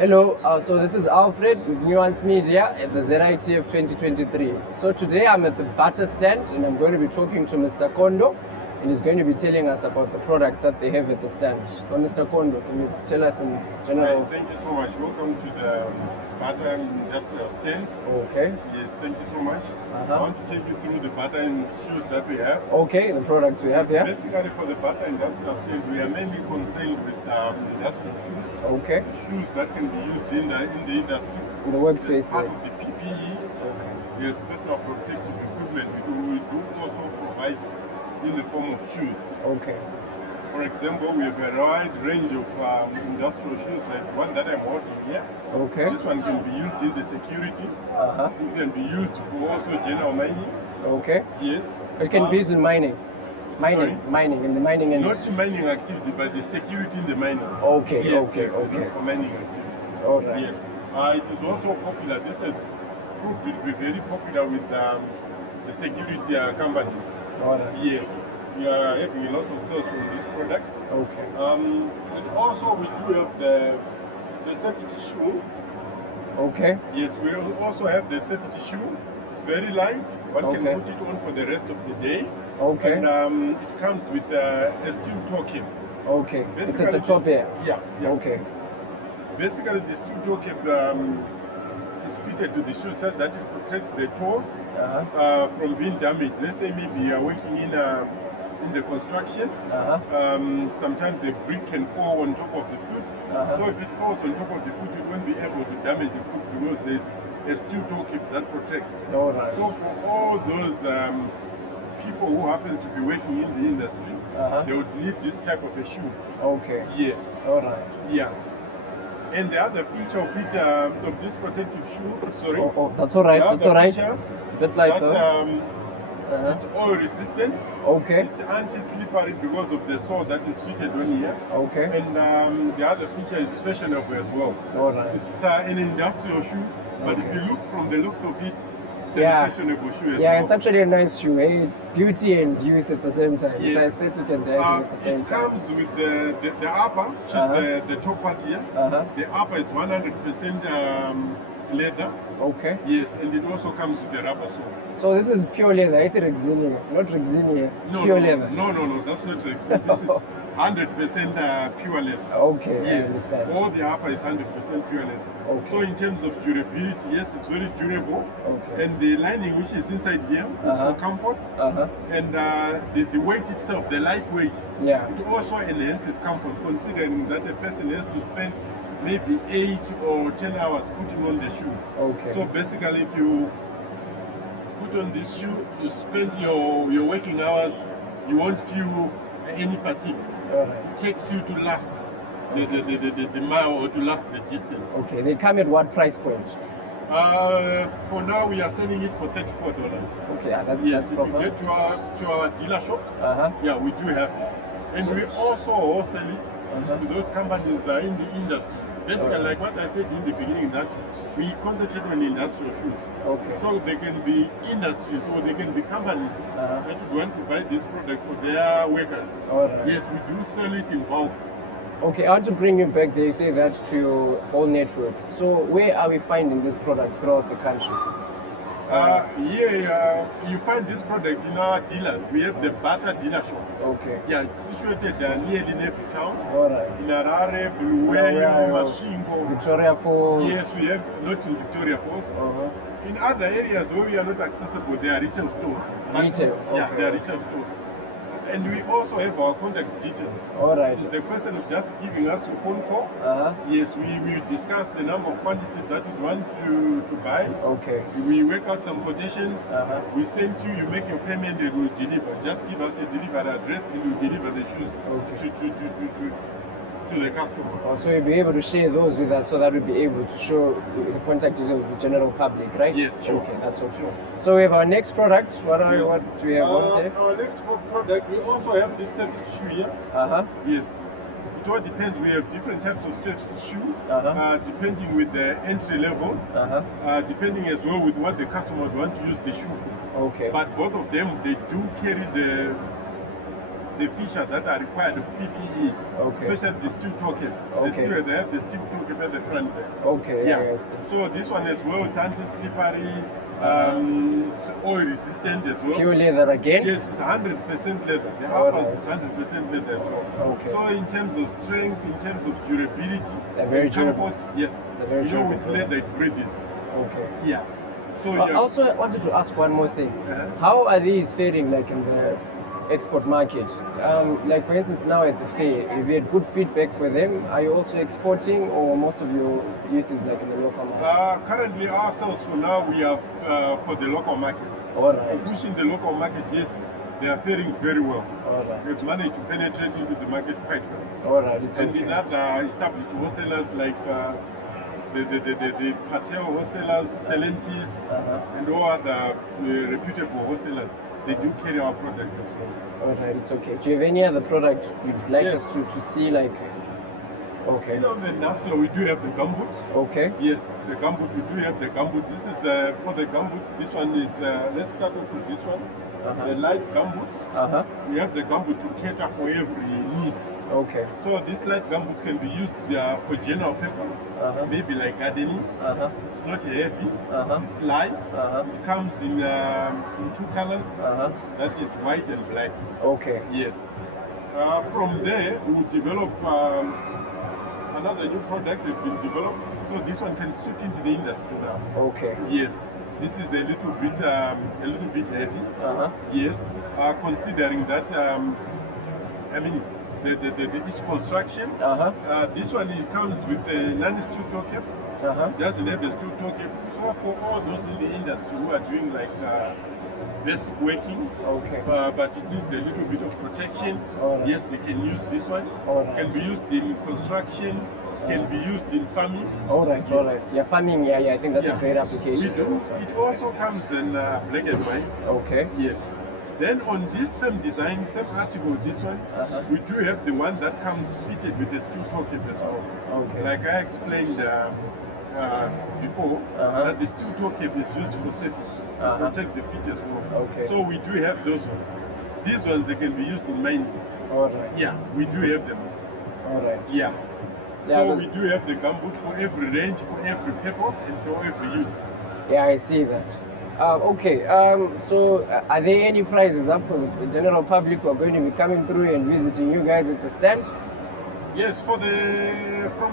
Hello, so this is Alfred with Nuance Media at the ZITF 2023. So today I'm at the Bata stand and I'm going to be talking to Mr. Kondo, and he's going to be telling us about the products that they have at the stand. So Mr. Kondo, can you tell us in general? Hi, thank you so much. Welcome to the Bata Industrial stand. Okay. Yes, thank you so much. I want to take you through the Bata shoes that we have. Okay, the products we have here. Basically for the Bata Industrial stand, we are mainly concerned with industrial shoes. Okay. Shoes that can be used in the industry. In the workspace part of the PPE. Okay. Yes, personal protective equipment. We do also provide in the form of shoes. Okay. For example, we have a wide range of industrial shoes, like one that I'm holding here. Okay. This one can be used in the security. It can be used for also general mining. Okay. Yes. It can be used in mining. Mining, in the mining industry. Not mining activity, but the security in the miners. Okay, yes, okay, yes, okay. Not for mining activity. All right. Yes. It is also popular. This has proved to be very popular with the security companies. All right. Yes. We are having lots of sales from this product. Okay. And also we do have the safety shoe. Okay. Yes, we also have the safety shoe. It's very light. One can put it on for the rest of the day. Okay. And it comes with a steel toe cap. Okay. Basically, it's at the top here. Yeah. Okay. Basically, the steel toe cap is fitted to the shoe so that it protects the toes from being damaged. Let's say maybe you are working in the construction. Sometimes a brick can fall on top of the foot. So if it falls on top of the foot, you won't be able to damage the foot because there's a steel toe cap that protects. All right. So for all those people who happen to be working in the industry, they would need this type of a shoe. Okay. Yes. All right. Yeah. And the other feature of it, of this protective shoe, sorry. Oh, that's all right. That's all right. It's a bit like it's oil resistant. Okay. It's anti-slippery because of the sole that is fitted on here. Okay. And the other feature is fashionable as well. All right. It's an industrial shoe, but if you look from the looks of it, it's a fashionable shoe as well. Yeah, it's actually a nice shoe. It's beauty and use at the same time. Yes. It's aesthetic and dashing at the same time. It comes with the upper, which is the top part here. The upper is 100% leather. Okay. Yes, and it also comes with the rubber sole. So this is pure leather. I said Rexini, not Rexini. It's pure leather. No, that's not Rexini. This is 100% pure leather. Okay, yes. I understand. All the upper is 100% pure leather. Okay. So in terms of durability, yes, it's very durable. Okay. And the lining which is inside here is for comfort. And the weight itself, the lightweight, it also enhances comfort, considering that a person has to spend maybe 8 or 10 hours putting on the shoe. Okay. So basically, if you put on this shoe, you spend your working hours, you won't feel any fatigue. It takes you to last the mile or to last the distance. Okay, they come at what price point? For now, we are selling it for $34. Okay, that's proper. If you get to our dealer shops, yeah, we do have it. And we also wholesale it to those companies in the industry. Basically, like what I said in the beginning, that we concentrate on industrial shoes. Okay. So they can be industries or they can be companies that would want to buy this product for their workers. Yes, we do sell it in bulk. Okay, I want to bring you back. They say that to your whole network. So where are we finding these products throughout the country? You find this product in our dealers. We have the Bata dealer shop. Okay. Yeah, it's situated nearly in every town. All right. In Harare, Bulawayo, Mashingo. Victoria Falls. Yes, we have not in Victoria Falls. In other areas where we are not accessible, there are retail stores. Retail? Yeah, there are retail stores. And we also have our contact details. All right. It's the person of just giving us a phone call. Yes, we will discuss the number of quantities that we want to buy. Okay. We work out some quotations. We send you, you make your payment, and we'll deliver. Just give us a delivery address and we'll deliver the shoes to the customer. So you'll be able to share those with us so that we'll be able to show the contact details of the general public, right? Yes, sure. Okay, that's okay. Sure. So we have our next product. What do we have on there? Our next product, we also have this safety shoe here. Yes. It all depends. We have different types of safety shoe, depending with the entry levels, depending as well with what the customer would want to use the shoe for. Okay. But both of them, they do carry the the features that are required of PPE, especially the steel toe cap. The steel, they have the steel toe cap at the front there. Okay, yeah. Yes. So this one as well, it's anti-slippery, it's oil resistant as well. Pure leather again? Yes, it's 100% leather. The uppers is 100% leather as well. Okay. So in terms of strength, in terms of durability, they're very comfort, yes. They're very durable. With leather it breathes. Okay. Yeah. So I also wanted to ask one more thing. How are these faring like in the export market? Like for instance now at the fair, have you had good feedback for them? Are you also exporting or most of your use is like in the local market? Currently ourselves for now we are for the local market. Alright. Pushing the local market, yes, they are faring very well. Alright. We've managed to penetrate into the market quite well. Alright, it's and okay. in other established wholesalers like the Patel wholesalers, Celentis, and all other reputable wholesalers, they do carry our products as well. Alright, it's okay. Do you have any other product you'd like us to see like? Okay. Still on the Naslo, we do have the gumboots. Okay. Yes, the gumboot, we do have the gumboot. This is for the gumboot. This one is, let's start off with this one. The light gumboot. We have the gumboot to cater for every need. Okay. So this light gumboot can be used for general purpose, maybe like gardening. It's not heavy. It's light. It comes in two colors. That is white and black. Okay. Yes. From there, we will develop another new product that's been developed. So this one can suit into the industry now. Okay. Yes. This is a little bit heavy. Yes. Considering that, I mean, its construction. This one it comes with a non-steel toe cap. It doesn't have a steel toe cap. So for all those in the industry who are doing like basic working, but it needs a little bit of protection. Yes, they can use this one. Can be used in construction. Can be used in farming. Alright. Yeah, farming. Yeah. I think that's a great application. It also comes in black and white. Okay. Yes. Then on this same design, same article, this one, we do have the one that comes fitted with the steel toe cap as well. Okay. Like I explained before, that the steel toe cap is used for safety, to protect the feet as well. Okay. So we do have those ones. These ones, they can be used in mining. Alright. Yeah, we do have them. Alright. Yeah. So we do have the gumboot for every range, for every purpose, and for every use. Yeah, I see that. Okay, so are there any prizes up for the general public who are going to be coming through and visiting you guys at the stand? Yes, from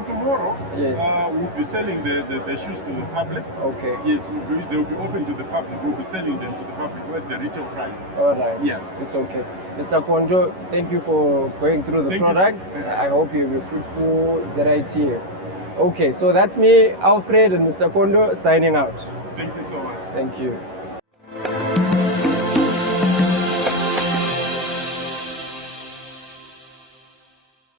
tomorrow, we'll be selling the shoes to the public. Okay. Yes, they'll be open to the public. We'll be selling them to the public at the retail price. Alright. Yeah. It's okay. Mr. Konjo, thank you for going through the products. I hope you have a fruitful ZITF. Okay, so that's me, Alfred, and Mr. Kondo signing out. Thank you so much. Thank you.